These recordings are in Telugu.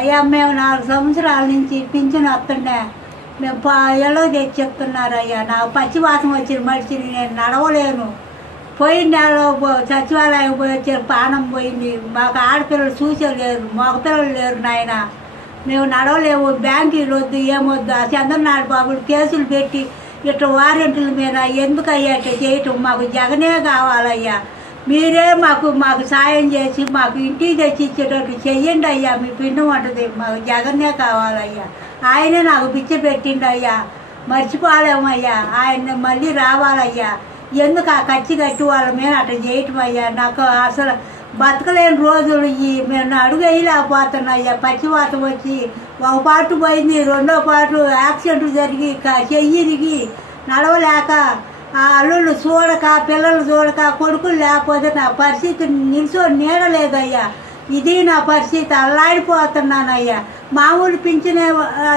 అయ్యా మేము 4 సంవత్సరాల నుంచి పింఛను వస్తుండే మేము ఎలా తెచ్చి చెప్తున్నారు అయ్యా. నాకు పచ్చివాసన వచ్చిన మనిషిని నేను నడవలేను. పోయిన నెలలో సచివాలయం పోయి వచ్చే పానం పోయింది. మాకు ఆడపిల్లలు చూసేలేరు, మగపిల్లలు లేరు నాయన. మేము నడవలేము. బ్యాంకులు వద్దు ఏమొద్దు. ఆ చంద్రనారాయణ బాబులు కేసులు పెట్టి ఇట్లా వారెంట్ల మీద ఎందుకు అయ్యా ఇట్లా చేయటం? మాకు జగనే కావాలయ్యా. మీరే మాకు సాయం చేసి మాకు ఇంటికి తెచ్చి ఇచ్చేటట్టు చెయ్యండి అయ్యా. మీ పిండం ఉంటుంది. మాకు జగనే కావాలయ్యా. ఆయనే నాకు పిచ్చి పెట్టిండు అయ్యా. మర్చిపోలేమయ్యా. ఆయన మళ్ళీ రావాలయ్యా. ఎందుకు ఆ కచ్చి కట్టి వాళ్ళ మీద అట్లా చేయటం అయ్యా? నాకు అసలు బతకలేని రోజులు మేము అడుగు వేయలేకపోతున్నాయ్యా. పచ్చివాత వచ్చి ఒక పాటు పోయింది, రెండో పాటు యాక్సిడెంట్ జరిగి చెయ్యిరిగి నడవలేక ఆ అల్లుళ్ళు చూడక, పిల్లలు చూడక, కొడుకులు లేకపోతే నా పరిస్థితి నిల్చొని నీడలేదయ్యా. ఇది నా పరిస్థితి. అల్లాడిపోతున్నానయ్యా. మామూలు పింఛనే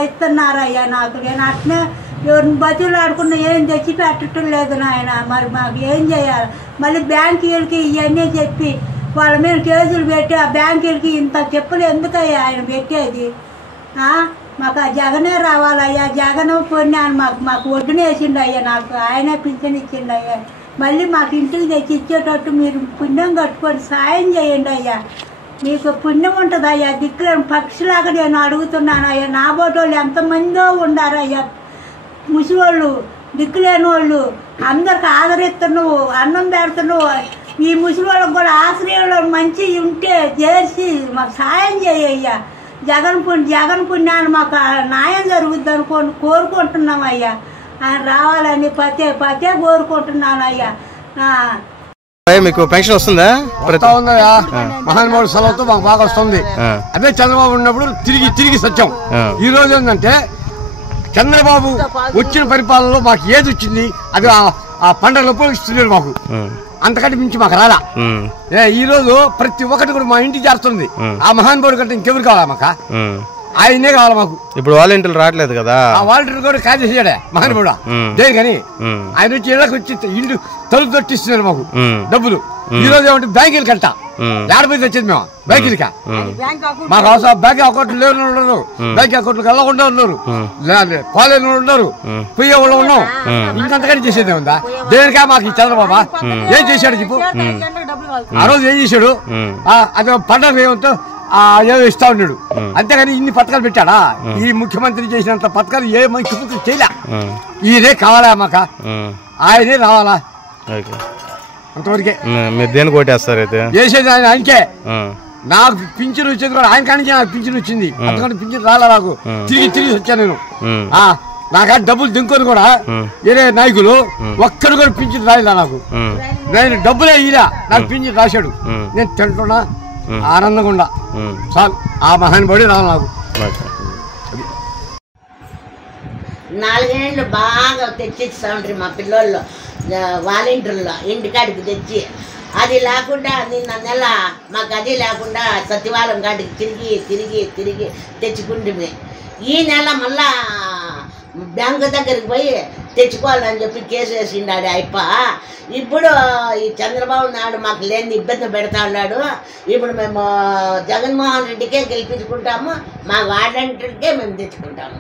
ఇస్తున్నారయ్యా నాకు. నేను అట్నే ఎవరిని బతులు ఆడుకున్నా ఏం తెచ్చి పెట్టడం లేదు నాయన. మరి మాకు ఏం చేయాలి? మళ్ళీ బ్యాంకులకి ఇవన్నీ చెప్పి వాళ్ళ మీద కేసులు పెట్టి ఆ బ్యాంకులకి ఇంత చెప్పులు ఎందుకయ్యా ఆయన పెట్టేది? మాకు ఆ జగనే రావాలయ్యా. జగన్ పొన్నాను మాకు ఒడ్డునేసిండు అయ్యా. నాకు ఆయనే పింఛన్ ఇచ్చిండు అయ్యా. మళ్ళీ మాకు ఇంటికి తెచ్చి ఇచ్చేటట్టు మీరు పుణ్యం కట్టుకొని సాయం చేయండి అయ్యా. మీకు పుణ్యం ఉంటుంది అయ్యా. దిక్కులేని పక్షిలాగా నేను అడుగుతున్నాను అయ్యా. నా బోటోళ్ళు ఎంతమందో ఉండారయ్యా. ముసివాళ్ళు, దిక్కులేని వాళ్ళు అందరికి ఆదరిస్తున్నావు, అన్నం పెడుతున్నావు. ఈ ముసివాళ్ళకి కూడా ఆశ్రయంలో మంచి ఉంటే చేసి మాకు సాయం చేయయ్యా. జగన్ పుణ్యాన్ని మాకు న్యాయం జరుగుద్ది కోరుకుంటున్నాం అయ్యా. ఆయన రావాలని పతే కోరుకుంటున్నాను అయ్యా. మీకు పెన్షన్ వస్తుందా? మహానుభావుడు సెలవుతో మాకు బాగా వస్తుంది. అదే చంద్రబాబు ఉన్నప్పుడు తిరిగి సత్యం. ఈ రోజు ఏంటంటే చంద్రబాబు వచ్చిన పరిపాలనలో మాకు ఏది వచ్చింది అది ఆ పండుగలో ఇస్తున్నారు మాకు. అంతకంటే మించి మాకు రాలా. ఈ రోజు ప్రతి ఒక్కటి కూడా మా ఇంటికి చేస్తుంది. ఆ మహానుభావుడు కంటే ఇంకెవరు కావాలా మాకు? ఆయనే కావాలి మాకు. ఇప్పుడు వాలంటీర్లు రావట్లేదు కదా? ఆ వాలంటీర్ కూడా కాజేసాడే మహానుభావుడు. దేనికని ఆయన వచ్చి ఇళ్ళకి వచ్చి ఇంటి తలుపు తొట్టిస్తున్నారు మాకు డబ్బులు. ఈ రోజు ఏమంటే బ్యాంకులు కట్ట ఏడపోయి తెచ్చేది మేము బ్యాంకులకి. మాకు అవసరం బ్యాంక్ అకౌంట్లు లేని వాళ్ళు ఉన్నారు, బ్యాంక్ అకౌంట్లకు వెళ్ళకుండా ఉన్నారు, పోలేని వాళ్ళు ఉన్నారు, పోయే వాళ్ళు ఉన్నాం. ఇంకంతకని చేసేది ఉందా? దేనికా మాకు ఈ చంద్రబాబా ఏం చేశాడు చెప్పు? ఆ రోజు ఏం చేశాడు? అదే పండుగ ఏమంతో ఏదో ఇస్తా ఉన్నాడు. అంతేగాని ఇన్ని పథకాలు పెట్టాడా? ఈ ముఖ్యమంత్రి చేసినంత పథకాలు ఏ ముఖ్యమంత్రి చేయలే. ఈయనే కావాలా మాక? ఆయనే రావాలా? అంతవరకే. మీరు దేనికి ఓటేస్తారు అయితే? చేసేది ఆయనకే. నాకు పింఛన్ వచ్చేది కూడా ఆయన కానీ నాకు పింఛన్ వచ్చింది. అంతకంటే పింఛన్ రాలా నాకు. తిరిగి వచ్చాను నేను. నాకు డబ్బులు దింకొని కూడా వేరే నాయకులు ఒక్కడు కూడా పింఛన్ రాయలా నాకు. నేను డబ్బులే ఇరా నాకు పింఛన్ రాశాడు. నేను తింటున్నా ఆనందంగా ఉండా చాలు. ఆ మహానుభావుడే రావాలి నాకు. 4 ఏళ్ళు బాగా తెచ్చిస్తా ఉంటారు మా పిల్లోళ్ళు వాలంటీర్లో ఇంటికాడికి తెచ్చి. అది లేకుండా నిన్న నెల మాకు అది లేకుండా సచివాలయం కాడికి తిరిగి తెచ్చుకుంటుంది. ఈ నెల మళ్ళా బ్యాంకు దగ్గరికి పోయి తెచ్చుకోవాలని చెప్పి కేసు వేసిండాడు అయిప. ఇప్పుడు ఈ చంద్రబాబు నాయుడు మాకు లేని ఇబ్బంది పెడతా ఉన్నాడు. ఇప్పుడు మేము జగన్మోహన్ రెడ్డికే గెలిపించుకుంటాము, మా వాలంటీర్కే మేము తెచ్చుకుంటాము.